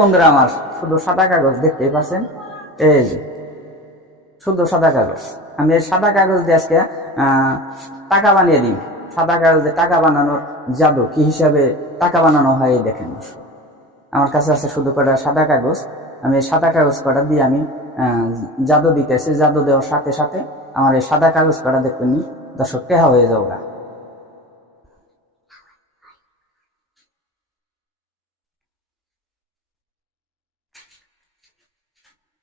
বন্ধুরা আমার শুধু সাদা কাগজ দেখতেই পাচ্ছেন? এই যে, শুধু সাদা কাগজ। আমি এই সাদা কাগজ দিয়ে আজকে টাকা বানিয়ে দিই। সাদা কাগজে টাকা বানানোর জাদু কি হিসাবে টাকা বানানো হয় এই দেখেন। আমার কাছে আছে শুধু কটা সাদা কাগজ। আমি এই সাদা কাগজ কটা দিয়ে আমি জাদু দিতেছি। জাদু দেওয়ার সাথে সাথে আমার এই সাদা কাগজ কটা দেখবেন দর্শক, টেহা হয়ে যাও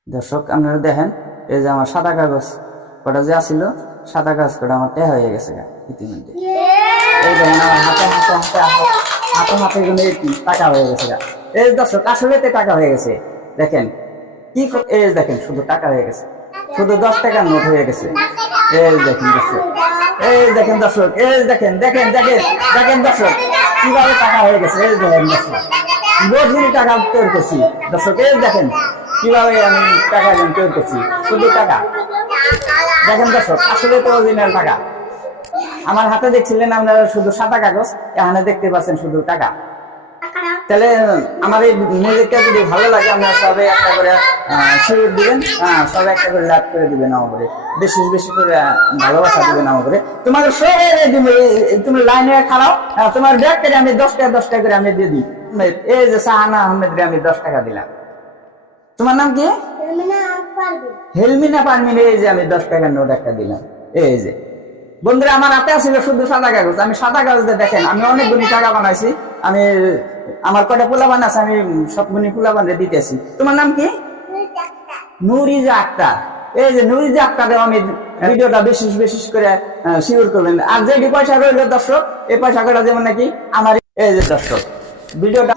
দর্শক, আপনারা দেখেন, এই যে আমার সাদা কাগজ কটা যে আসিল সাদা কাগজ কটা আমার টেহা হয়ে গেছে ইতিমধ্যে। এই দেখেন আমার হাতে হাতে হাতে হাতে হাতে গুলো টাকা হয়ে গেছে এই দর্শক, আসলে টাকা হয়ে গেছে। দেখেন, কি এই দেখেন, শুধু টাকা হয়ে গেছে। শুধু দশ টাকার নোট হয়ে গেছে। এই দেখেন দর্শক, এই দেখেন দর্শক, এই দেখেন দেখেন দেখেন দেখেন দর্শক, কীভাবে টাকা হয়ে গেছে। এই দেখেন দর্শক বহুদিন টাকা তৈরি করছি। দর্শক, এই দেখেন কীভাবে আমি টাকা এখন তৈরি করছি শুধু টাকা? দেখেন দর্শক, আসলে তো অরিজিনাল টাকা। আমার হাতে দেখছিলেন আপনারা শুধু সাদা কাগজ, এখানে দেখতে পাচ্ছেন শুধু টাকা। তাহলে, আমার এই মিউজিকটা যদি ভালো লাগে, আপনারা সবাই একটা করে শিওর দিবেন। সবাই একটা করে লাভ করে দিবেন আমাকে বেশি বেশি করে ভালোবাসা দিবেন আমাকে সবাই দিবে তুমি লাইনে খাড়াও। তোমার ব্যাগ করে আমি দশ টাকা দশ টাকা করে আমি দিয়ে দিই। এই যে সাহানা আহমেদরে আমি দশ টাকা দিলাম। তোমার নাম কি? হেলমিনা পারমিনে এই যে আমি দশ টাকার নোট একটা দিলাম। এই যে। বন্ধুরা আমার হাতে ছিল শুধু সাদা কাগজ। আমি সাদা কাগজ দিয়ে দেখেন আমি অনেকগুলি টাকা বানাইছি। আমি আমার কটা পোলা বানাইছি আমি সবগুলি পোলা বানিয়ে দিতেছি। তোমার নাম কি? নুরিজা আক্তার। এই যে নুরিজা আক্তারে আমি ভিডিওটা বিশেষ বিশেষ করে শিওর করবেন। আর যেটি পয়সা রইল দর্শক এই পয়সা কটা যেমন নাকি আমার এই যে দর্শক ভিডিওটা